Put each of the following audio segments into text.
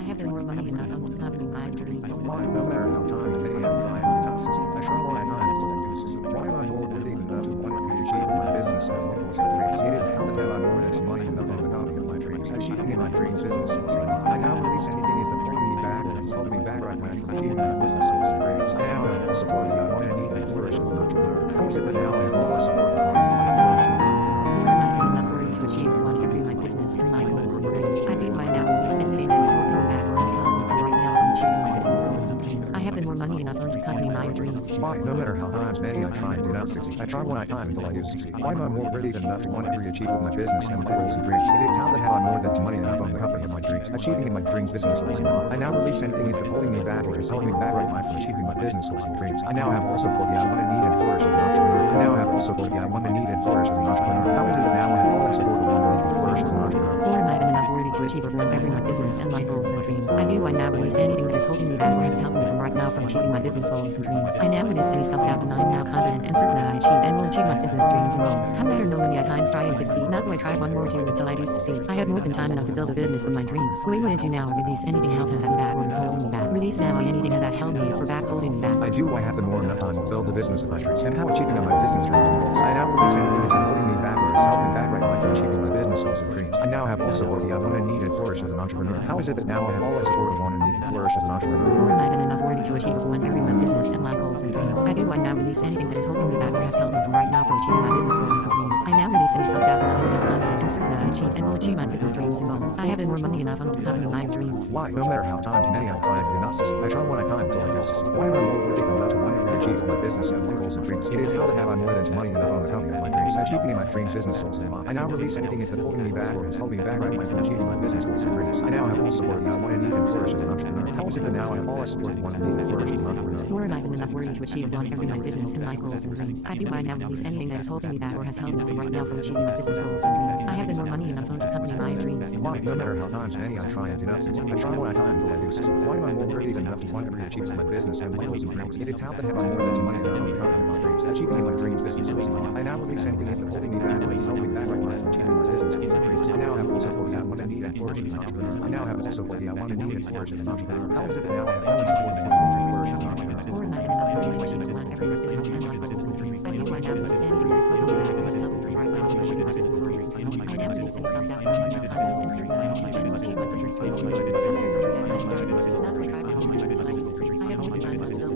I have more money enough on the company my dreams. Why, no matter how times many I'm trying to not succeed, I try one at a time until I do succeed. Why am I more worthy than enough to want to achieve in my business and goals and dreams? It is how that I'm more than money enough on the company of my dreams. Achieving in my dreams business goals. I now release anything is that holding me back and it's holding me back right now from achieving my business goals and dreams. I now have all support that I want and need and flourish as an entrepreneur. How is it that now I have all the support that I want and need and flourish as an entrepreneur? More than enough for you to achieve one every my business and my goals and dreams. I do I now release anything that is holding me back or is helping me from right now from achieving my business goals and dreams. I have more money enough on the company my dreams. Why, no matter how times many I try and do not succeed, I try one at a time until I do succeed. Why am I more worthy than enough to want every achieve of my business and my goals and dreams? It is how that have I more than money enough on the company of my dreams. Achieving in my dreams business goals and I now release anything is that holding me back or is holding me back right now from achieving my business goals and dreams. I now have all support that I want and need and flourish as an entrepreneur. I now have all support that I want and need and flourish as an entrepreneur. How is it that now I have all the support that I want and need and flourish as an entrepreneur? More than enough worthy to achieve one every my business and my goals and dreams. I now release anything that is holding me back or has helped me from right now from achieving my business goals and dreams. I now release any self-doubt and I'm now confident and certain that I achieve and will achieve my business dreams and goals. How matter no many times try and succeed, not do I try one more or two until I do succeed. I have more than time enough to build a business of my dreams. What I do now release anything held has me back or is holding me back. Release now anything has that held me or back holding me back. I have the more enough time to build the business of my dreams and how achieving of my business dreams and goals. I now release anything is that holding me back or is helping back right now from achieving my business goals and dreams. I now have all support that I want and need and flourish as an entrepreneur. How is it that now I have all the support I want and need and flourish as an entrepreneur? More than enough worthy to achieve one every my business and my goals and dreams. I now release anything that is holding me back or has held me from right now from achieving my business goals and dreams. I now release any self-doubt and I'm now confident and certain that I achieve and will achieve my business dreams and goals. I have more money enough on the company my dreams. Why, no matter how times many I try and do not succeed, I try one at a time until I do succeed. Why am I more worthy than enough to want to achieve my business and my goals and dreams? It is how that have I more than money enough on the company of my dreams. Achieving in my dreams business goals and I now release anything is that holding me back or has held me back right now from achieving my business goals and dreams. I now have all support that I want and need and flourish as an entrepreneur. How is it that now I have all the support I want and need and flourish as an entrepreneur? More than enough worthy to achieve one every my business and my goals and dreams. I now release anything that is holding me back or has held me from right now from achieving my business goals and dreams. I have more money enough on the company my dreams. Why, no matter how times many I try and do not succeed, I try one at a time until I do succeed. Why am I more worthy than enough to want every achieve of my business and my goals and dreams? It is how that have I more than money enough on the company of my dreams. Achieving in my dreams business goals and I now release anything is that holding me back or is holding me back right now from achieving my business goals and dreams. I now have all support that I want and need and flourish as an entrepreneur. I now have all support that I want and need and flourish as an entrepreneur. How is it that now I have all the support that I want and need and flourish as an entrepreneur? More than enough worthy to achieve one every my business and my goals and dreams. I now release anything that is holding me back or has helped me from right now from achieving my business goals and dreams. I now release any self-doubt and I'm now confident and certain that I achieve and will achieve my business dreams and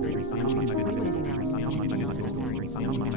goals. I better know that times try to succeed, not do I try one more or two until I do succeed.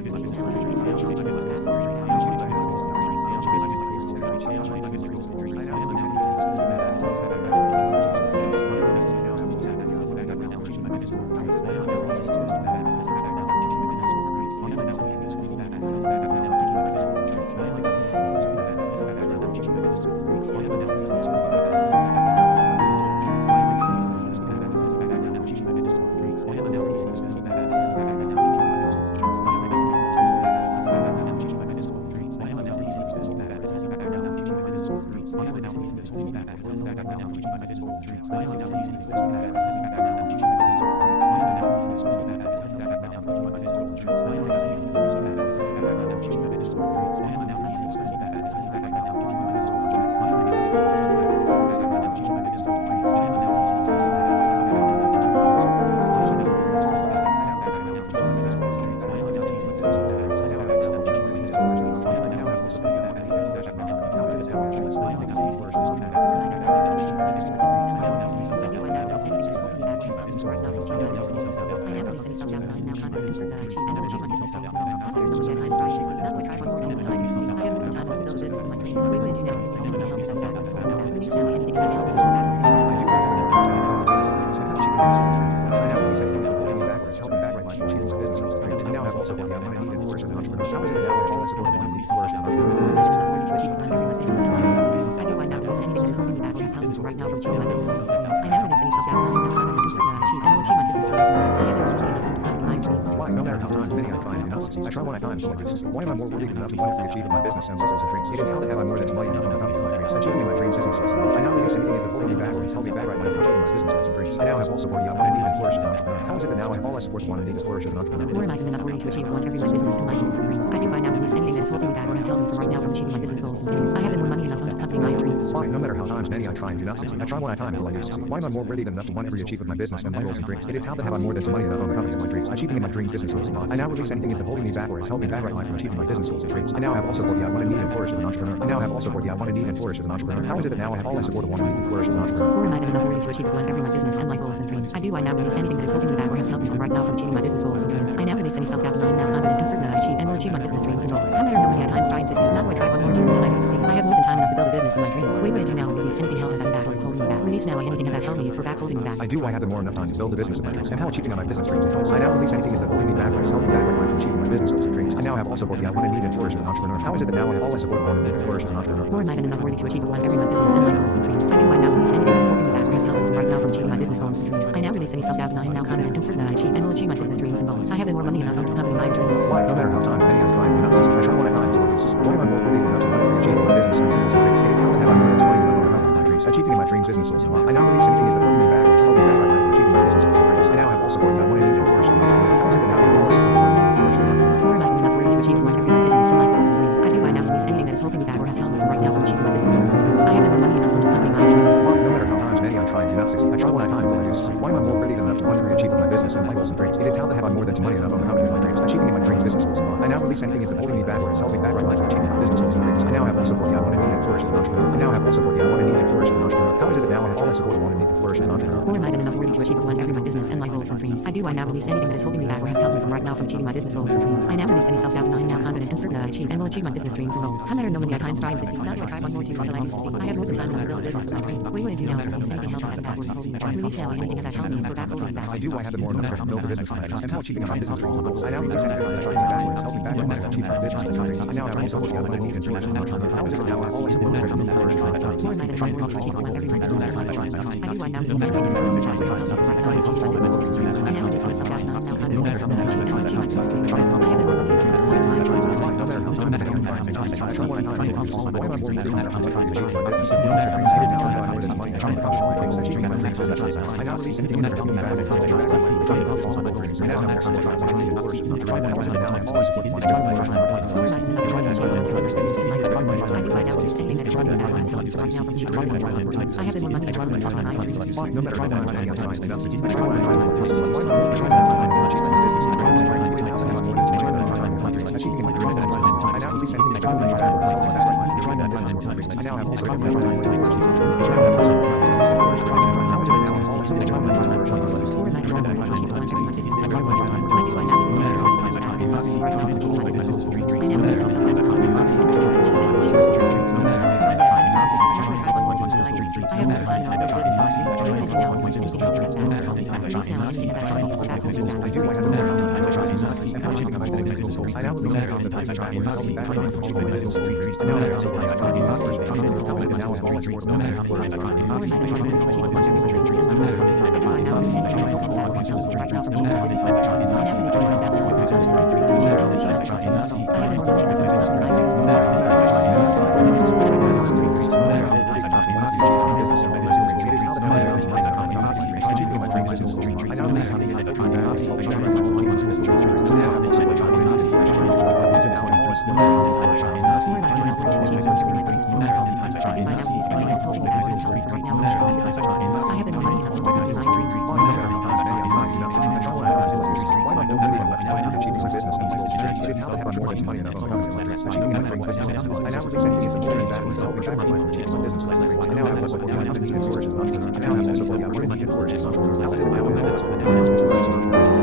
I have more than time to build a business of my dreams. What I do now release anything held has me back or is holding me back. Release now anything that held me back or is back holding me back. I release anything that is holding me back or has held me from right now from achieving my business goals and dreams. I now release any self-doubt and I am now confident and certain that I achieve and will achieve my business dreams and goals. I have the ability enough to accompany my dreams. Why, no matter how times many I try and do not succeed, I try one at a time until I do succeed. Why am I more worthy than enough to wonderfully achieve in my business and goals and dreams? It is how that have I more than money enough to accomplish my dreams. Achieving in my dreams business goals. I now release anything that holding me back or has held me back right now from achieving my business goals and dreams. I now have all support I want and need and flourish as an entrepreneur. How is it that now I have all I support want and need to flourish as an entrepreneur? More am I than enough worthy to achieve one every my business and my goals and dreams. I do by now release anything that is holding me back or has held me from right now from achieving my business goals and dreams. I have the more money enough to accompany my dreams. Why, no matter how times many I try and do not succeed, I try one at a time until I do succeed. Why am I more worthy than enough to want every achieve of my business and my goals and dreams? It is how that have I more than money enough on the company of my dreams. Achieving in my dreams business goals and I now release anything is that holding me back or has held me back right now from achieving my business goals and dreams. I now have all support I want and need and flourish as an entrepreneur. I now have all support I want and need and flourish as an entrepreneur. How is it that now I have all I support I want and need and flourish as an entrepreneur? More am I than enough worthy to achieve one every my business and my goals and dreams. I do by now release anything that is holding me back or has held me from right now from achieving my business goals and dreams. I now release any self-doubt and I am now confident and certain that I achieve and will achieve my business dreams and goals. How matter no many at times trying to succeed, not do I try one more time until I do succeed. I have more than time enough to build a business in my dreams. Wait, what I do now release anything held as I'm back or is holding me back. Release now anything that held me is for back holding me back. I do I have the more enough time to build a business in my dreams and how achieving on my business dreams and goals. I now release anything is that holding me back or has held me back right now from achieving my business goals and dreams. I now have all support I want and need and flourish as an entrepreneur. How is it that now I have all I support want and need and flourish as an entrepreneur? More am I than enough worthy to achieve one every my business and my goals and dreams. I do I now release anything that is holding me back or has held me from right now from achieving my business goals and dreams. I now release any self-doubt and I am now confident and certain that I achieve and will achieve my business dreams and goals. I have the more money enough to accompany my dreams. Why, no matter how times many I try and do not succeed, I try one at a time until I do succeed. Why am I more worthy than enough to want to achieve my business and goals and dreams? It is how that have I more than money enough on the company of my dreams. Achieving in my dreams business goals and I now release anything is that holding me back or has held me back right now from achieving my business goals and dreams. I now have all support I want and need and flourish as an entrepreneur. How is it that now I have all I support I want and need and flourish as an entrepreneur? More am I than enough worthy to achieve one every my business and my goals and dreams. I do by now release anything that is holding me back or has held me from right now from achieving my business goals and dreams. I have the more money enough to accompany my dreams. Why, no matter how times many I try and do not succeed, I try one at a time until I do succeed. Why am I more worthy than enough to want to achieve my business and my goals and dreams? It is how that have I more than money enough on the company of my dreams. Achieving in my dreams business goals and I now release anything is that holding me back or has held me back right now from achieving my business goals and dreams. I now have all support I want and need and flourish as an entrepreneur. I now have all support I want and need and flourish as an entrepreneur. How is it that now I have all I support I want and need to flourish as an entrepreneur? More am I than enough worthy to achieve one every my business and my goals and dreams. I do I now release anything that is holding me back or has held me from right now from achieving my business goals and dreams. I now release any self-doubt and I am now confident and certain that I achieve and will achieve my business dreams and goals. How matter no many at times trying to succeed, not do I try one more time until I do succeed. I have more than time enough to build a business of my dreams. Wait, what I do now release anything held as I'm back or is holding me back. Release now anything that held me is for back holding me back. I do I have the more enough to build a business in my dreams and how achieving on my business dreams and goals. I now release anything that holding me back or has held me back right now from achieving my business goals and dreams. I now have all support I want and need and flourish as an entrepreneur. How is it that now I have all I support I want and need and flourish as an entrepreneur? More am I than enough worthy to achieve one every my business and my goals and dreams. I do I now release anything that is holding me back or has held me from right now from achieving my business goals and dreams. I now release any self-doubt and I am now confident and certain that I achieve and will achieve my business dreams and goals. I have the more money enough to accompany my dreams. Why, no matter how times many I try and do not succeed, I try one at a time until I do succeed. Why am I more worthy than enough to want to achieve my business and goals and dreams? It is how that have I more than money enough on the company of my dreams. Achieving in my dreams business goals. I now release anything that holding me back or has held me back right now from achieving my business goals and dreams. I now have all support I want and need and flourish as an entrepreneur. How is it that now I have all I support I want and need and flourish as an entrepreneur? More am I than enough worthy to achieve one every my business and my goals and dreams. I do I now release anything that is holding me back or has held me from right now from achieving my business goals and dreams. I have the more money enough to accompany my dreams. Why, no matter how times many I try and do not succeed, I try one at a time until I do succeed. Why am I more worthy than enough to achieve my business and goals and dreams? It is how that have I more than money enough on the company of my dreams. Achieving in my dreams business goals. I now release anything that holding me back or has held me back right now from achieving my business goals and dreams. I now have all support I want and need and flourish as an entrepreneur. I now have all support I want and need and flourish as an entrepreneur. How is it that now I have all I support I want and need and flourish as an entrepreneur? More am I than enough worthy to achieve one every my business and my goals and dreams. I do I now release anything that is holding me back or has held me from right now from achieving my business goals and dreams. I now release any self-doubt and I am now confident and certain that I achieve and will achieve my business dreams and goals. I have more time enough to build a business in my dreams. Wait, what I do now release anything held as I'm back or is holding me back. Release now anything that held me is for back holding me back. I do I have the more enough time to try and not succeed and how achieving on my business goals. I now release anything that holding me back or has held me back right now from achieving my business goals and dreams. I now have all support I want and need and flourish as an entrepreneur. How is it that now I have all I support I want and need and flourish as an entrepreneur? More am I than enough worthy to achieve one every my business and my goals and dreams. I do I now release anything that holding me back or has held me from right now from achieving my business goals and dreams. I now release any self-doubt and I am now confident and certain that I achieve and will achieve my business dreams and goals. I have the more money enough to accompany my dreams. I now release anything that holding me back or has held me back right now from achieving my business goals and dreams. I now have all support I want and need and flourish as an entrepreneur. How is it now I have all I support I want and need and flourish as an entrepreneur? More am I than enough worthy to achieve one every my business and my goals and dreams. I do by now release anything that is holding me back or has held me from right now from achieving my business goals and dreams. I have the more money enough to accompany my dreams. Why, no matter how times many I try and do not succeed, I try one at a time until I do succeed. Why am I more worthy than enough to want to achieving my business and my goals and dreams? It is how that have I more than money enough on the company of my dreams. Achieving in my dreams business goals. I now release anything that holding me back or has held me back right now from achieving my business goals and dreams. I now have all support I want and need and flourish as an entrepreneur. I now have all support I want and need and flourish as an entrepreneur. How is it now I have all I support I want and need and flourish as an entrepreneur?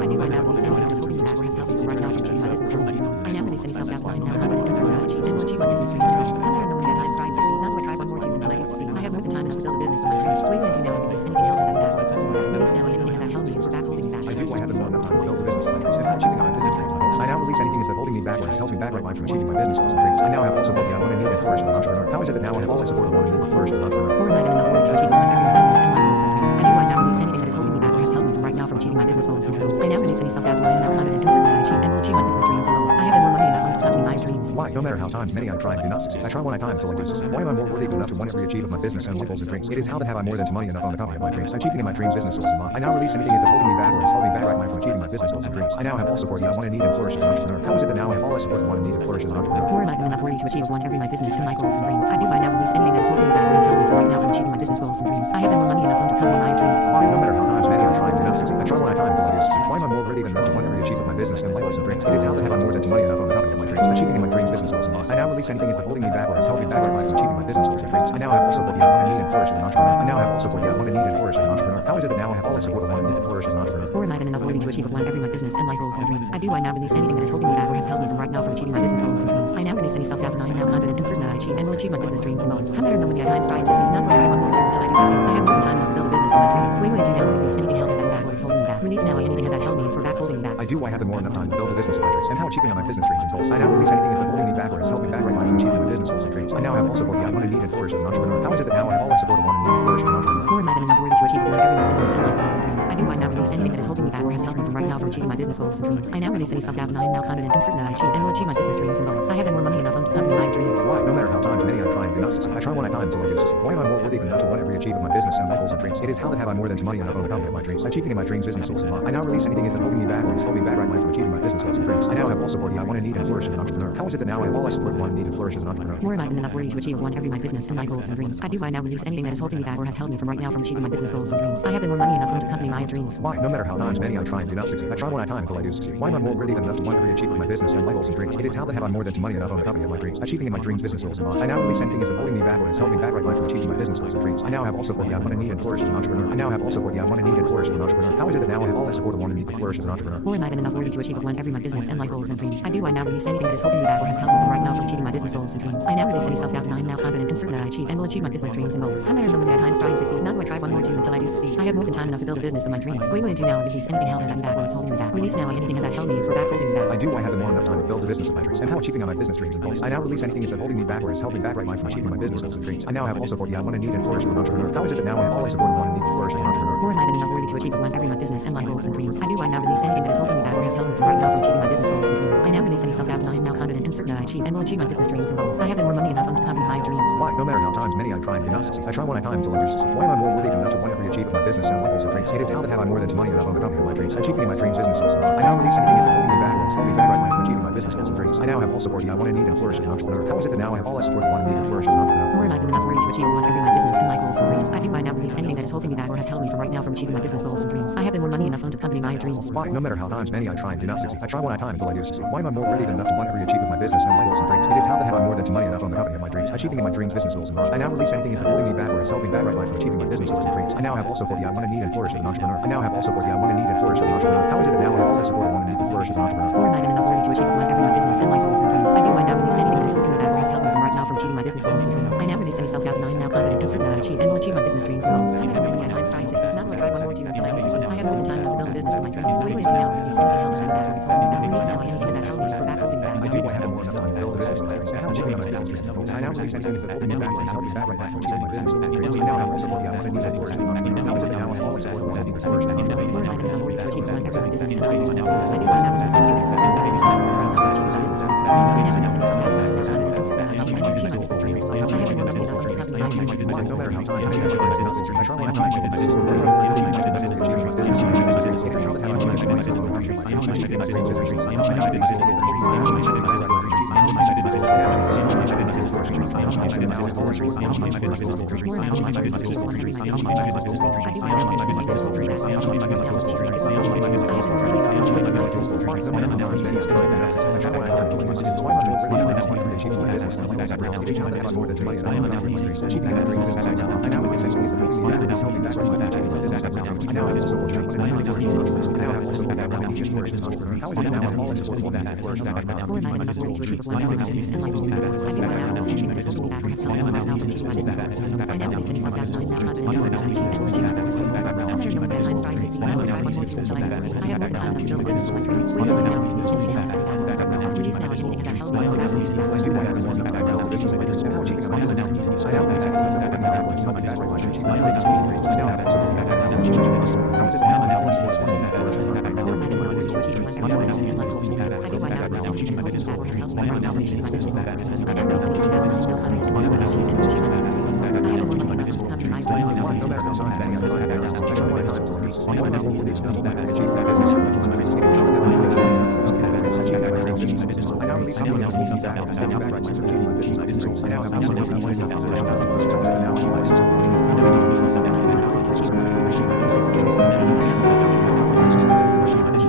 I do I now release anything that is holding me back or has held me from right now from achieving my business goals and dreams. I now release any self-doubt and I am now confident and certain that I achieve and will achieve my business dreams and goals. How matter no many at times trying to succeed, not do I try one more time until I do succeed. I have more than time enough to build a business in my dreams. Wait, what I do now release anything held as I'm back or is holding me back. Release now anything that held me is for back holding me back. I do I have the more enough time to build a business in my dreams and how achieving on my business dreams and goals. I now release anything that holding me back or has held me back right mind from achieving my business goals and dreams. I now have all support the I want to need and flourish as an entrepreneur. How is it that now I have all the support I want to need to flourish as an entrepreneur? Or am I good enough worthy to achieve one every my business and my goals and dreams? I do I now release anything that is holding me back or has held me from right now from achieving my business goals and dreams. I now release any self-doubt and I am now confident and certain that I achieve and will achieve my business dreams and goals. I have more money enough to accompany my dreams. Why? No matter how times many I try and do not succeed. I try one at a time until I do succeed. Why am I more worthy enough to one every achieve of my business and life goals and dreams? It is how that have I more than money enough on the company of my dreams. Achieving in my dreams, business goals and mine. I now release anything is that holding me back or has held me back right mind from achieving my business goals and dreams. I now have all support I want to need and flourish as an entrepreneur. How is it that now I have all the support I want to need and flourish as an entrepreneur? Or am I good enough worthy to achieve one every my business and my goals and dreams? I do I now release anything that is holding me back or has held me from right now from achieving my business goals and dreams. I have more money enough to accompany my dreams. Why? No matter how times many I try and do not succeed. I try one at a time until I do succeed. Why am I more worthy than enough to one every achieve of my business and life goals and dreams? It is how that have I more than money enough on the company of my dreams. Achieving in my dreams, business goals and mine. I now release anything is that holding me back or has held me back right mind from achieving my business goals and dreams. I now have all support I want to need and flourish as an entrepreneur. I now have all support I want to need and flourish as an entrepreneur. How is it that now I have all the support I want to need to flourish as an entrepreneur? Or am I good enough worthy to achieve one every my business and life goals and dreams? I do I now release anything that is holding me back or has held me from right now from achieving my business goals and dreams. I now release any self-doubt and I am now confident and certain that I achieve and will achieve my business dreams and goals. How matter no many times trying to succeed, not going to try one more time until I do succeed. I have more than time enough to build a business in my dreams. Wait, do now release anything held that back or is holding me back. Release now anything that held me is or back holding me back. I do I have more enough time to build a business in my dreams. And how achieving my business dreams and goals. I now release anything is that holding me back or has held me back right mind from achieving my business goals and dreams. I now have all support I want to need and flourish as an entrepreneur. How is it that now I have all the support I want to need to flourish as an entrepreneur? Or am I good enough worthy to achieve one every my business and life goals and dreams? I do I now release anything that is holding me back or has held me from right now from achieving my business goals and dreams. I now release any self-doubt and I am now confident and certain that I achieve and will achieve my business dreams and goals. I have more money enough to accompany my dreams. Why? No matter how times many I try and do not succeed. I try one at a time until I do succeed. Why am I more worthy than enough to one every achieve of my business and life goals and dreams? It is how that have I more than money enough on the company of my dreams. Achieving in my dreams, business goals and mine. I now release anything is that holding me back or has held me back right mind from achieving my business goals and dreams. I now have all support I want to need and flourish as an entrepreneur. How is it that now I have all the support I want to need and flourish as an entrepreneur? Or am I good enough worthy to achieve one every my business and my goals and dreams? I do I now release anything that is holding me back or has held me from right now from achieving my business goals and dreams. I have more money enough to accompany my dreams. Why? No matter how times many I try and do not succeed. I try one at a time until I do succeed. Why am I more worthy than enough to one every achieve of my business and life goals and dreams? It is how that have I more than money enough on the company of my dreams. Achieving in my dreams, business goals and mine. I now release anything is that holding me back or has held me back right mind from achieving my business goals and dreams. I now have all support I want to need and flourish as an entrepreneur. I now have all support I want to need and flourish as an entrepreneur. How is it that now I have all the support I want to need to flourish as an entrepreneur? Or am I good enough worthy to achieve one every my business and life goals and dreams? I do I now release anything that is holding me back or has held me from right now from achieving my business goals and dreams. I now release any self-doubt and I am now confident and certain that I achieve and will achieve my business dreams and goals. How matter no many times trying to succeed, not going to try one more time until I do succeed. I have more than time enough to build a business in my dreams. Wait, do now release anything held that back or is holding me back. Release now anything that held me is or back holding me back. I do I have more enough time to build a business in my dreams. And how achieving my business dreams and goals. I now release anything is that holding me back or has held me back right mind from achieving my business goals and dreams. I now have all support I want to need and flourish as an entrepreneur. How is it that now I have all the support I want to need to flourish as an entrepreneur? Or am I good enough worthy to achieve one every my business and life goals and dreams? I do I now release anything that is holding me back or has held me from right now from achieving my business goals and dreams. I now release any self-doubt and I am now confident and certain that I achieve and will achieve my business dreams and goals. I have more money enough to accompany my dreams. Why? No matter how times many I try and do not succeed. I try one at a time until I do succeed. Why am I more worthy than enough to one every achieve of my business and life goals and dreams? It is how that have I more than money enough on the company of my dreams. Achieving in my dreams, business goals and mine. I now release anything is that holding me back or has held me back right mind from achieving my business goals and dreams. I now have all support I want to need and flourish as an entrepreneur. How is it that now I have all the support I want to need and flourish as an entrepreneur? Or am I good enough worthy to achieve one every my business and life goals and dreams? I do I now release anything that is holding me back or has held me from right now from achieving my business goals and dreams. I have more money enough to accompany my dreams. Why? No matter how times many I try and do not succeed. I try one at a time until I do succeed. Why am I more worthy than enough to one every achieve of my business and life goals and dreams? It is how that have I more than money enough on the company of my dreams. Achieving in my dreams, business goals and mine. I now release anything is that holding me back or has held me back right mind from achieving my business goals and dreams. I now have all support I want to need and flourish as an entrepreneur. I now have all support I want to need and flourish as an entrepreneur. How is it that now I have all the support I want to need to flourish as an entrepreneur? Or am I good enough worthy to achieve one every my business and life goals and dreams? I do I now release anything that is holding me back or has held me from right now from achieving my business goals and dreams. I now release any self-doubt and I am now confident and certain that I achieve and will achieve my business dreams and goals. I have no many times trying to succeed, not going to try one more time until I do succeed. I have more than time enough to build a business in my dreams. Wait, do now release anything held that back or is holding me back. Release now anything that held me is or back holding me back. I do I have more enough time to build a business in my dreams. And how achieving my business dreams and goals. I now release anything is that holding me back or has held me back right mind from achieving my business goals and dreams. I now have all support I want to need and flourish as an entrepreneur. How is it that now I have all the support I want to need to flourish as an entrepreneur? Or am I good enough worthy to achieve one every my business and life goals and dreams? I do I now release anything that is holding me back or has held me from right now from achieving my business goals and dreams. I now release any self-doubt and I am now confident and certain that I achieve and will achieve my business dreams and goals. I have more money enough to accompany my dreams. Why? No matter how time many I try and do not succeed. I try one at a time until I do succeed. Why am I more worthy than enough to achieving my business and life goals and dreams? It is how that have I more than money enough on the company of my dreams. Achieving my dreams, business dreams. I now release anything is that holding me back or has held me back right mind from achieving my business goals and dreams. I now have all support I want to need and flourish as an entrepreneur. How is it that now I have all the support I want to need to flourish as an entrepreneur? Or am I good enough worthy to achieve one every my business and life goals and dreams? I do I now release anything that is holding me back or has held me from right now from achieving my business goals and dreams. I have more money enough to accompany my dreams. Why? No matter how times many I try and do not succeed. I try one at a time until I do succeed. Why am I more worthy than enough to achieve my business and life goals and dreams? It is how that have I more than money enough on the company of my dreams. Achieving my dreams, business goals and mine. I now release anything is that holding me back or has held me back right mind from achieving my business goals and dreams. I now have all support I want to need and flourish as an entrepreneur. I now have all support I want to need and flourish as an entrepreneur. How is it that now I have all the support I want to need and flourish as an entrepreneur? Or am I good enough worthy to achieve one every my business and life goals and dreams? I do I now release anything that is holding me back or has held me from right now from achieving my business goals and dreams. I now release any self-doubt and I am now confident and certain that I achieve and will achieve my business dreams and goals. How matter no many times trying to succeed, not going to try one more time until I do succeed. I have more than time enough to build a business in my dreams. Wait, do now release anything held that back or has held me back. Release now anything that held me back. I do I have more than enough time to build a business of my dreams and how achieving my business dreams. I now have acceptance that holding me back is helping back my life and achieving my business dreams. I now have possibility of having a future business. How is it now? I always was one of the first Or am I the one to achieve one every business and life goals and dreams? I do I now release anything that is holding me back or has held me from right now from achieving my business goals. I now release any self-doubt and I know confident and certain that I achieve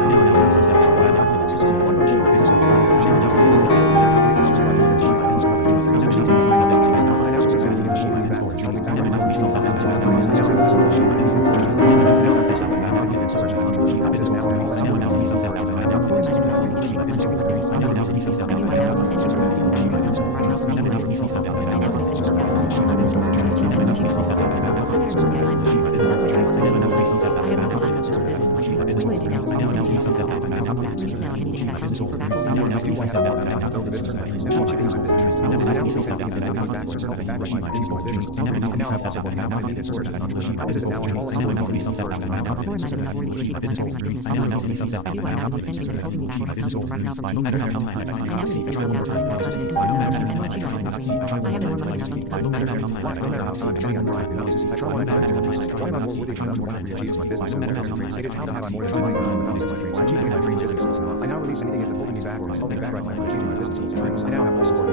and will achieve my business dreams. I have the more money enough to become my dreams. No matter how much bang I try to balance, I try one time to reduce. One of my goals is to achieve my business and life goals and dreams. It is how I want to achieve my dreams. I now release anything that holds me back or has held me back right now from achieving my business dreams. I now have possibility of having a future business. Now I'm always It is how to have more than money achieving my dreams business. I now release anything that's holding me back or has held me back right now from achieving my business dreams. I now have all support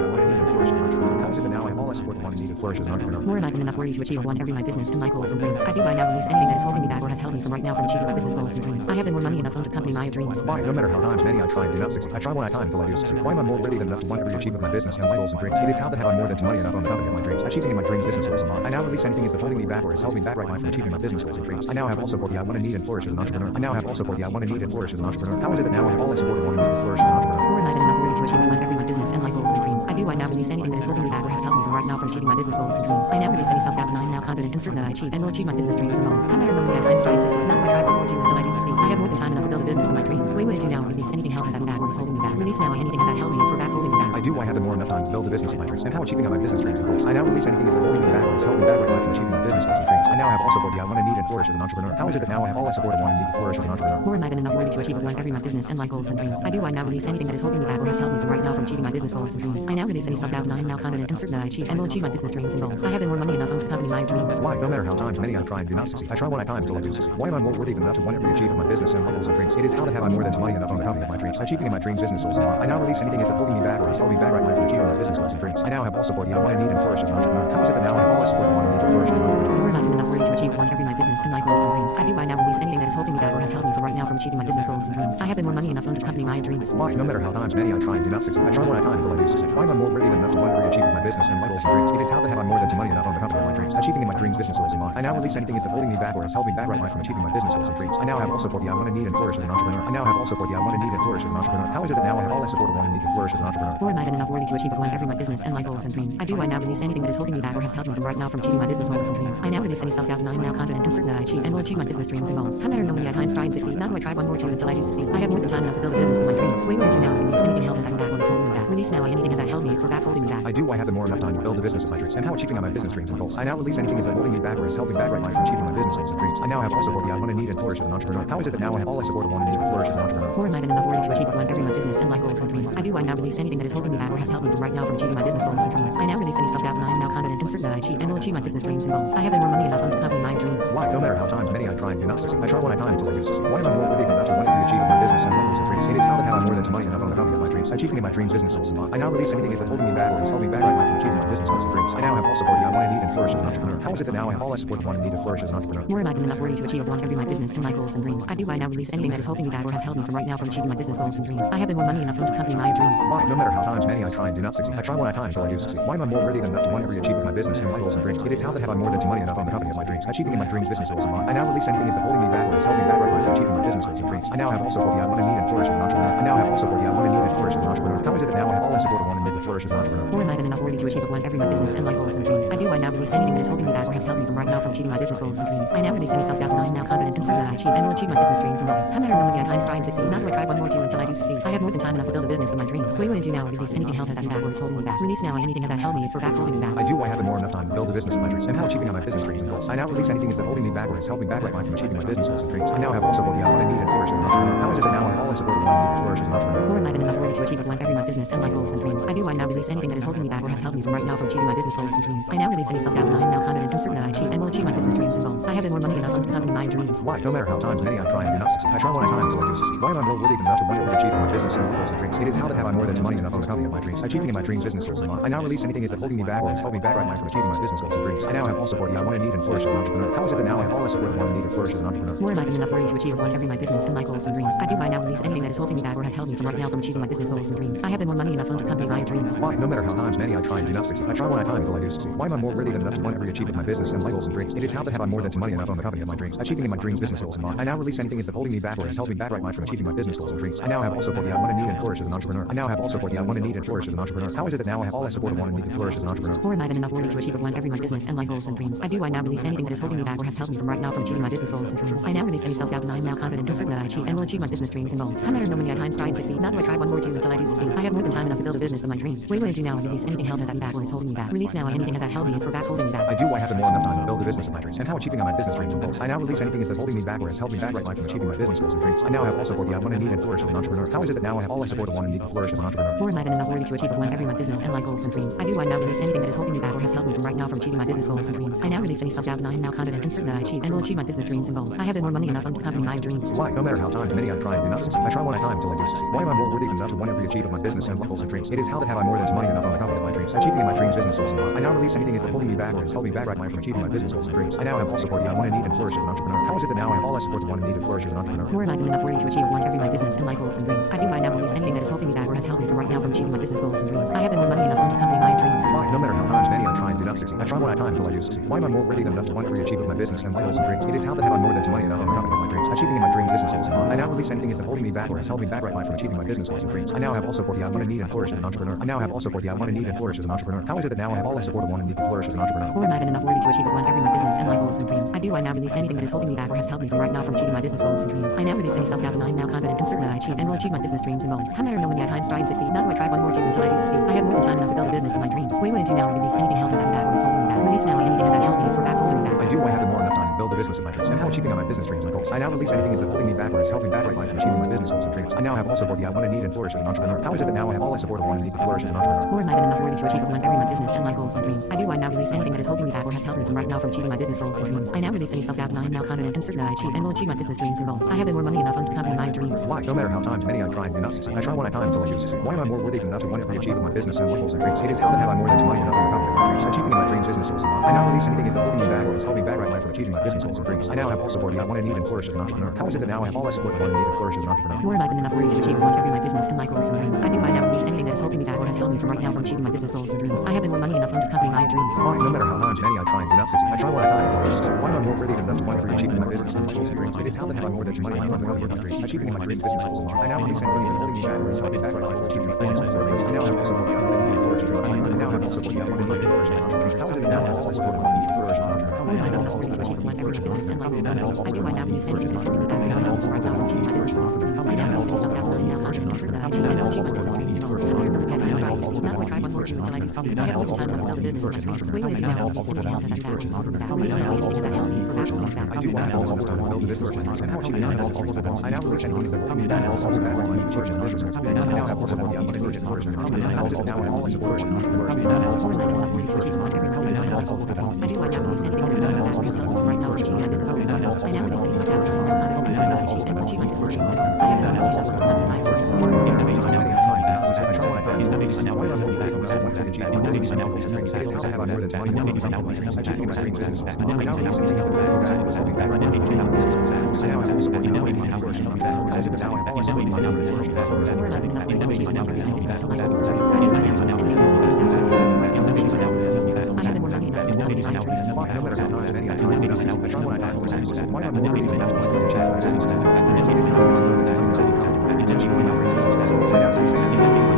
that I want to need and flourish as an entrepreneur. How is it that now I have all the support that I want to need and flourish as an entrepreneur? More than enough worthy to achieve one every my business and life goals and dreams. I do by now release anything that is holding me back or has held me from right now from achieving my business goals and dreams. I have the more money enough to accompany my dreams. Why? No matter how times many I try and do not succeed. I try one at a time until I do succeed. Why am I more worthy than enough to want every achievement of my business and my goals and dreams? It is how that have I more than money enough on the company of my dreams. Achieving my dreams business goals and life. I now release anything that's holding me back or has held me back right now from achieving my business goals and dreams. I now have all support that I want to need and flourish as an entrepreneur. I now have all support that I want to need and flourish as an entrepreneur. How is it that now I have all the support I want to need and flourish as an entrepreneur? More than enough worthy to achieve one every my business and life goals and dreams. I do I now release anything that is holding me back or has held me from right now from achieving my business goals and dreams. I now release any self-doubt and I am now confident and certain that I achieve and will achieve my business dreams and goals. No matter how many times try to succeed, not my try but more do until I do succeed. I have more than time enough to build a business of my dreams. Wait, what I do now? Release anything held has that back or is holding me back. Release now anything has that held me is or back holding me back. I do I have more enough time to build a business of my dreams and how achieving my business dreams and goals. I now release anything that's holding me back or is holding me back right now from achieving my business goals and dreams. I now have all support that I want to need and flourish as an entrepreneur. How is it that now I have all the support I want to need to flourish as an entrepreneur? More than enough worthy to achieve one every my business and life goals and dreams. I do I now release anything that is holding me back or has held me from right now from achieving my business goals and dreams. I now release any self-doubt and I am now confident and certain that I achieve and will achieve my business dreams and goals. I have the more money enough to accompany my dreams. Why? No matter how times many I try and do not succeed. I try one at a time until I do succeed. Why am I more worthy than enough to want every achievement of my business and my goals and dreams? It is how that have I more than money enough on the company of my dreams. Achieving my dreams business goals and life. I now release anything that's holding me back or has held me back right now from achieving my business goals and dreams. I now have all support that I want to need and flourish as an entrepreneur. How is it that now I have all the support I want to need to flourish as an entrepreneur? More than enough worthy to achieve one every my business and life goals and dreams. I do I now release anything that is holding me back or has held me from right now from achieving my business goals and dreams. I have the more money enough to accompany my dreams. Why? No matter how times many I try and do not succeed. I try one at a time until I do succeed. Why am I more worthy than enough to want every achievement of my business and my goals and dreams? It is how that have I more than money enough on the company of my dreams. Achieving my dreams business goals in life. I now release anything that's holding me back or has held me back right now from achieving my business goals and dreams. I now have all support that I want to need and flourish as an entrepreneur. I now have all support that I want to need and flourish as an entrepreneur. How is it that now I have all the support I want to need to flourish as an entrepreneur? More than enough worthy to achieve one every my business and life goals and dreams. I do I now release anything that is holding me back or has held me from right now from achieving my business goals and dreams. I now release any self-doubt and I am now confident and certain that I achieve and will achieve my business dreams and goals. No matter how many times try and succeed, not do I try one more to until I do succeed. I have more than time enough to build a business of my dreams. Wait, what I do now? Release anything held has that back or is holding me back. Release now anything has that held me is or back holding me back. I do I have the more enough time to build a business of my dreams and how achieving my business dreams and goals. I now release anything that's holding me back or has held me back right now from achieving my business goals and dreams. I now have all support that I want to need and flourish as an entrepreneur. How is it that now I have all the support I want to need to flourish as an entrepreneur? More than enough worthy to achieve one every my business and life goals and dreams. I do I now release anything that is holding me back or has held me from right now from achieving my business goals and dreams. I now release any self-doubt and I am now confident and certain that I achieve and will achieve my business dreams and goals. I have the more money enough to accompany my dreams. Why? No matter how times many I try and do not succeed. I try one at a time until I do succeed. Why am I more worthy than enough to want to achieve my business and my goals and dreams? It is how that have I more than money enough on the company of my dreams. Achieving my dreams business goals in life. I now release anything that's holding me back or has held me back right now from achieving my business goals and dreams. I now have all support that I want to need and flourish as an entrepreneur. How is it that now I have all the support I want to need to flourish as an entrepreneur? More than enough worthy to achieve one every my business and my goals and dreams. I do I now release anything that is holding me back or has held me from right now from achieving my business goals and dreams. I have the more money enough to accompany my dreams. Why? No matter how times many I try and do not succeed. I try one at a time until I do succeed. Why am I more worthy than enough to want every achievement of my business and my goals and dreams? It is how that have I more than money enough on the company of my dreams. Achieving my dreams business goals in life. I now release anything that's holding me back or has held me back right now from achieving my business goals and dreams. I now have all support that I want to need and flourish as an entrepreneur. I now have all support that I want to need and flourish as as an entrepreneur? How is it that now I have all the support I want and need to flourish as an entrepreneur? Or am I then enough worthy to achieve one every my business and life goals and dreams? I do I now release anything that is holding me back or has held me from right now from achieving my business goals and dreams. I now release any self-doubt and I am now confident and certain that I achieve and will achieve my business dreams and goals. How matter no many times try and succeed, not do I try one more two until I do succeed. I have more than time enough to build a business of my dreams. Wait, what do now I release anything held has me back or is holding me back. Release now anything has that held me is or back holding me back. I do I have more enough time to build a business of my dreams and how achieving my business dreams and goals. I now release anything is that holding me back or has held me back right now from achieving my business goals and dreams. I now have all support I want and need and flourish as an entrepreneur. How is it that now I have all the support I want and need to flourish as an entrepreneur? Or am I then enough worthy to achieve one every my business and life goals and dreams? I do I now release anything that is holding me back or has held me from right now from achieving my business goals and dreams. I now release any self-doubt and I am now confident and certain that I achieve and will achieve my business dreams and goals. I have more money enough to accompany my dreams. Why? No matter how times many I try and do not succeed. I try one at a time until I do succeed. Why am I more worthy enough to wonderfully achieve my business and goals and dreams? It is how that have I more than money enough on the company of my dreams. Achieving in my dreams business goals and I now release anything is that holding me back or has held me back right now from achieving my business goals and dreams. I now have all support I want and need and flourish as an entrepreneur. How is it that now I have all the support I want and need and flourish as an entrepreneur? Or am I enough worthy to achieve one every my business and life goals and dreams? I do I now release anything that is holding me back or has held me from right now from achieving my business goals and dreams. I have more money enough to accompany my dreams. Why? No matter how times many I try and do not succeed. I try one at a time until I do succeed. Why am I more worthy than enough to want every achievement my business and life goals and dreams? It is how that have I more than money enough on the company of my dreams. Achieving in my dreams business goals and I now release anything is that holding me back or has held me back right now from achieving my business goals and dreams. I now have all support I want and need and flourish as an entrepreneur. I now have all support I want and need and flourish as an entrepreneur. How is it that now I have all the support I want and need to flourish as an entrepreneur? Or am I then enough worthy to achieve one every my business and life goals and dreams? I do I now release anything that is holding me back or has held me from right now from achieving my business goals and dreams. I now release any self-doubt and I am now confident and certain that I achieve and will achieve my business dreams and goals. How matter no many times try and succeed, not do I try one more two until I do succeed. I have more than time enough to build a business of my dreams. Wait, what do now I release anything held has me back or is holding me back. Release now anything has that held me is or back holding me back. I do I have more enough time to build a business of my dreams and how achieving my business dreams and goals. I now release anything is that holding me back or has held me back right now from achieving my business goals and dreams. I now have all support I want and need and flourish as an entrepreneur. How is it that now I have all the support I want and need to flourish as an entrepreneur? Or am I then enough worthy to achieve one every my business and life goals and dreams? I do I now release anything that is holding me back or has held me from right now from achieving my business goals and dreams. I now release any self-doubt and I am now confident and certain that I achieve and will achieve my business dreams and goals. I have more money enough to accompany my dreams. Why? No matter how times many I try and do not succeed. I try one at a time until I do succeed. Why am I more worthy enough to want every achievement of my business and life goals and dreams? It is how that have I more than money enough on the company of my dreams. Achieving in my dreams business goals and I now release anything is that holding me back or has held me back right now from achieving my business goals and dreams. I now have all support I want and need and flourish as an entrepreneur. How is it that now I have all the support I want and need to flourish as an entrepreneur? Or am I then enough worthy to achieve one every my business and life goals and dreams? I do I now release anything that is holding me back or has held me from right now from achieving my business goals and dreams. I have more money enough to accompany my dreams. Why? No matter how times many I try and do not succeed. I try one at a time until I do succeed. Why am I more worthy than enough to want every achievement of my business and life goals and dreams? It is how that have I more than money enough on the company of my dreams. Achieving in my dreams business goals and I now release anything is that holding me back or has held me back right now from achieving my business goals and dreams. I now have all support I want and need and flourish as an entrepreneur. I now have all support I want and need and flourish as an entrepreneur. How is it that now I have all the support I want and need to flourish as an entrepreneur? Or am I then enough worthy to achieve one every my business and life goals and dreams? I do I now release anything that is holding me back or has held me from right now from achieving my business goals and dreams. I now release any self-doubt and I am now confident and certain that I achieve and will achieve my business dreams and goals. How matter no many times try and succeed, not do I try one more two until I do succeed. I have more than time enough to build a business of my dreams. Wait, what do now I release anything held has me back or is holding me back. Release now anything has that held me is or back holding me back. I do I have more enough time to build a business of my dreams and how achieving my business dreams and goals. I now release anything is that holding me back or has held me back right now from achieving my business goals and dreams. I now have all support I want and need and flourish as an entrepreneur. How is it that now I have all the support I want and need to flourish as an entrepreneur? Or am I then enough worthy to achieve one every my business and life goals and dreams? I do I now release anything that is holding me back or has held me from right now from achieving my business goals and dreams. I now release any self-doubt and I am now confident and certain that I achieve and will achieve my business dreams and goals. I have more money enough to accompany my dreams. Why? No matter how times many I try and do not succeed. I try one at a time until I do succeed. Why am I more worthy enough to want every achievement of my business and life goals and dreams? It is how that have I more than money enough on the company of my dreams. Achieving in my dreams business goals and I now release anything is that holding me back or has held me back right now from achieving my business goals and dreams. I now have all support I want and need and flourish as an entrepreneur. How is it that now I have all the support I want and need to flourish as an entrepreneur? Or am I then enough worthy to achieve one every my business and life goals and dreams? I do I now release anything that is holding me back or has held me from right now from achieving my business goals and dreams. I have more money enough to accompany my dreams. Why? No matter how times many I try and do not succeed. I try one at a time until I do succeed. Why am I more worthy enough to want every achievement of my business and life goals and dreams? It is how that have I more than money enough on the company of my dreams. Achieving in my dreams business goals and I now release anything is that holding me back or has held me back right now from achieving my business goals and dreams. I now have all support I want and need to flourish as an entrepreneur. I now have all support I want and need to flourish as an entrepreneur. How is it that now I have all the support I want and need to flourish as an entrepreneur? Or am I then enough worthy to achieve one every my business and life goals and dreams? I do I now release anything that is holding me back or has held me from right now from achieving my business goals and dreams. I now release any self-doubt and I am now confident and certain that I achieve and will achieve my business dreams and goals. How matter no many times try and succeed, not do I try one more two until I do succeed. I have more than time enough to build a business of my dreams. Wait, what do now release anything held has me back or is holding me back. Release now anything has that held me is or back holding me back. I do want to have all the time to build a business of my dreams and how achieving my business goals. I now release anything is that holding me back or has held me back right now from achieving my business goals. I now have all support I want and need to flourish as an entrepreneur. How is it now I have all the support I want to flourish as an entrepreneur? Or am I then enough worthy to achieve one every my business and life goals and dreams? I do I now release anything that is holding me back or has held me from right now from achieving my business goals and dreams. I now release any self-doubt and I am now confident and certain that I achieve and will achieve my business dreams and goals. I have more money enough to accompany my dreams. Why? No matter how times many I try and do not succeed. I try one at a time until I do succeed. Why am I more worthy enough to want to achieve my business and life goals and dreams? It is how that have I more than money enough on the company of my dreams. Achieving in my dreams business goals. I now release anything that holding me back or has held me back right now from achieving my business goals and dreams. I now have all support I want and need to flourish as an entrepreneur. How is it that now I have all the support I want and need to flourish as an entrepreneur? Or am I then enough worthy to achieve one every my business and life goals and dreams? I do I now release anything that is holding me back or has held me from right now from achieving my business goals and dreams. I have more money enough to accompany my dreams. Why? No matter how times many I try and do not succeed. I try one at a time until I do succeed. Why am I more worthy enough to want every achievement of my business and life goals and dreams? It is how that have more than money enough to accompany my dreams. Achieving in my dreams business goals. I now release anything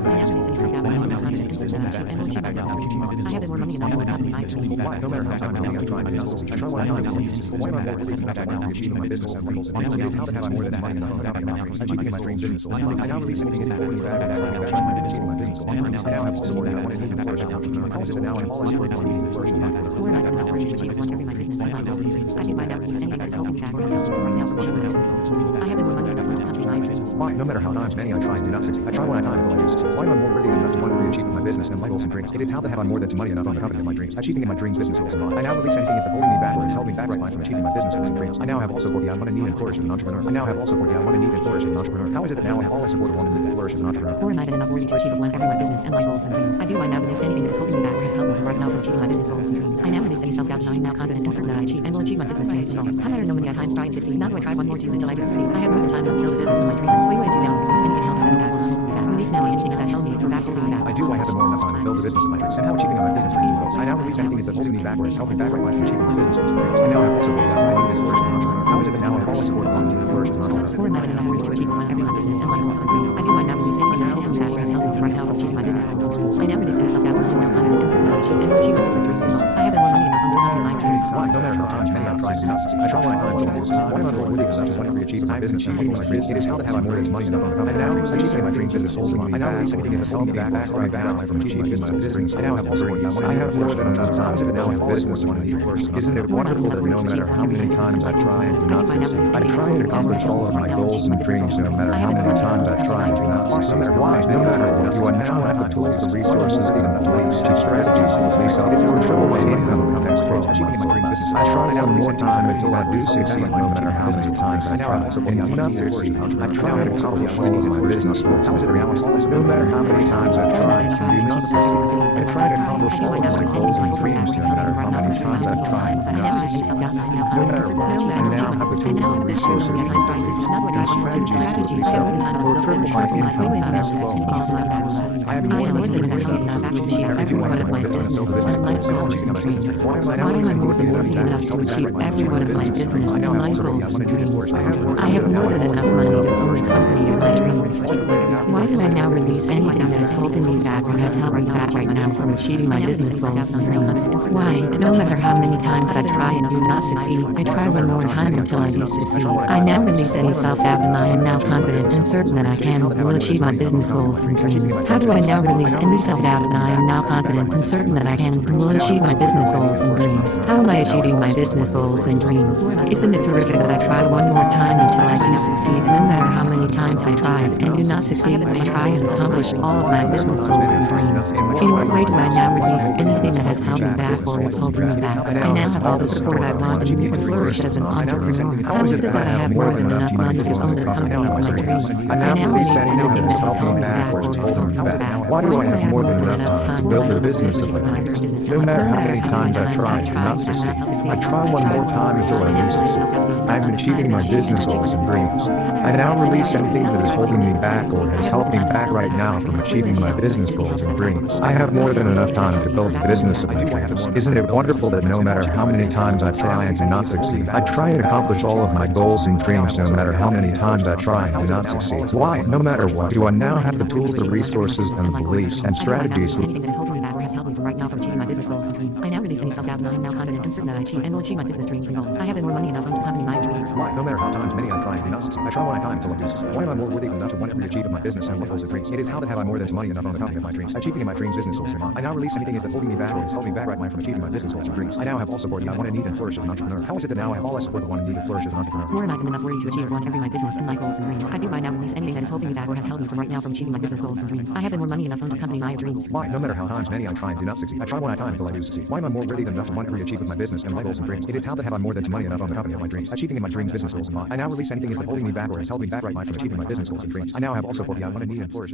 dreams. I now release any self-doubt, now confident, and certain that I achieve and will achieve my business dreams and goals. I have been more money enough to accompany my dreams. Why? No matter how time many I try my best. I try what I know. Why am I more busy than I want to achieve my business and goals? It is how to have more than money enough to accompany my dreams. Achieving my dreams business goals. I now release anything that holds me back and achieving my business goals. I now have all support I want to need and flourish as an entrepreneur. How is it that now I have all the support I want to need and flourish as an entrepreneur? Who am I good enough for you to achieve one every my business and my goals and dreams? I do by now release anything that is holding me back or has held me from right now from achieving my business goals and dreams. I have been more money enough to accompany my dreams. Why? No matter how times many I try and do not succeed. I try one at a time until I do succeed. Why am I more worthy than enough to want to achieve my business and my goals and dreams? It is how that have I more than money enough on the company of my dreams. Achieving my dreams business goals and mine. I now release anything that holding me back or has held me back right now from achieving my business goals and dreams. I now have all support I want to need and flourish as an entrepreneur. I now have all support I want to need and flourish as an entrepreneur. How is it that now I have all the support I want to need and flourish as an entrepreneur? Or am I good enough worthy to achieve one every my business and my goals and dreams? I do I now release anything that is holding me back or has held me from right now from achieving my business goals and dreams. I now release any self-doubt and I am now confident and certain that I achieve and will achieve my business dreams and goals. How matter no many times try and succeed. Now do I try one more too until I do succeed. I have more than time enough to build a business of my dreams. What do I do now? Release anything held me back or holds me back. Release now anything that held me so back holding me back. I do I have more enough time to build a business of my dreams. And how achieving my business dreams goals. I now release anything that's holding me back or has held me back right now from achieving my business goals and dreams. I now have all support I want to need and flourish as an entrepreneur. How is it that now I have all the support I want to need and flourish as an entrepreneur? Or am I good enough worthy to achieve one every my business and my goals and dreams? I do I now release anything that held me back or has held me from right now from achieving my business goals and dreams. I now release any self-doubt and I am now confident and certain that I achieve and will achieve my business dreams and goals. I have been more money enough to accompany my dreams. Why? No matter how times many I try and do not succeed. I try one at a time until I do succeed. Why am I more worthy than enough to want to achieve my business and goals and dreams? It is how that have I more than money enough on the company. I now achieving my dreams business goals and mine. I now release anything that's holding me back right now from achieving my business dreams. I now have all support I have more than enough time. How is it that now I have business I want to need first? Isn't it wonderful that no matter how many times I try and do not succeed, I try and accomplish all of my goals and dreams no matter how many times I try and do not succeed. Why? No matter what, you are now have the tools, the resources, and the beliefs, and strategies to release all this control my income and explore. I try now more time until I do succeed no matter how many times I try and do not succeed. I try to accomplish all of my business goals. No matter how many times I try and do not succeed, I try to accomplish all of my goals and dreams no matter how many times I try and do not succeed. No matter what, I now have the tools and resources and strategies to release all this or triple my income and explore. I have more than enough to achieve every one of my business and life goals and dreams. Why am I more than worthy enough to achieve every one of my business and life goals and dreams? I have more than enough money to own the company of my dreams. Why should I now release anything that is holding me back or has held me back right now from achieving my business goals and dreams? Why? No matter how many times I try and do not succeed, I try one more time until I do succeed. I now release any self-doubt and I am now confident and certain that I can will achieve my business goals and dreams. How do I now release any self-doubt and I am now confident and certain that I can will achieve my business goals and dreams? How am I achieving my business goals and dreams? Isn't it terrific that I try one more time until I do succeed? No matter how many times I try and do not succeed, I try and accomplish all of my business goals and dreams. In what way do I now release anything that has held me back or is holding me back? I now have all the support I want and need to flourish as an entrepreneur. How is it that I have more than enough money to own the company of my dreams? I now release anything that has held me back or is holding me back. Why do I have more than enough time to build a business of my dreams? No matter how many times I try and do not succeed, I try one more time until I do succeed. I am achieving my business goals and dreams. I now release anything that is holding me back or has held me back right now from achieving my business goals and dreams. I have more than enough time to build a business of my dreams. Isn't it wonderful that no matter how many times I try and do not succeed, I try and accomplish all of my goals and dreams no matter how many times I try and do not succeed? Why? No matter what, do I now have the tools, the resources, and the beliefs and strategies to anything that is holding me back or has held me from right now from achieving my business goals and dreams. I now release any self-doubt and I am now confident and certain that I achieve and will achieve my business dreams and goals. I have been more money enough to accompany my dreams. Why? No matter how times many I try and do not succeed, I try one at a time until I do succeed. Why am I more worthy enough to want to achieve my business and my goals and dreams? It is how that have I more than money enough on the company of my dreams. Achieving my dreams business goals and mine. I now release anything that's holding me back or has held me back right now from achieving my business goals and dreams. I now have all support I want to need and flourish as an entrepreneur. How is it that now I have all the support I want to need and flourish as an entrepreneur? Or am I good enough worthy to achieve one every my business and my goals and dreams? I do by now release anything that is holding me back or has held me from right now from achieving my business goals and dreams. I have been more money enough to accompany my dreams. Why? No matter how times many I try and do not succeed, I try one at a time until I do succeed. Why am I more worthy than enough to want to achieve my business and my goals and dreams? It is how that have I more than money enough on the company of my dreams. Achieving my dreams business goals and mine. I now release anything that's holding me back or has held me back right now from achieving my business goals and dreams. I now have all support I want to need and flourish.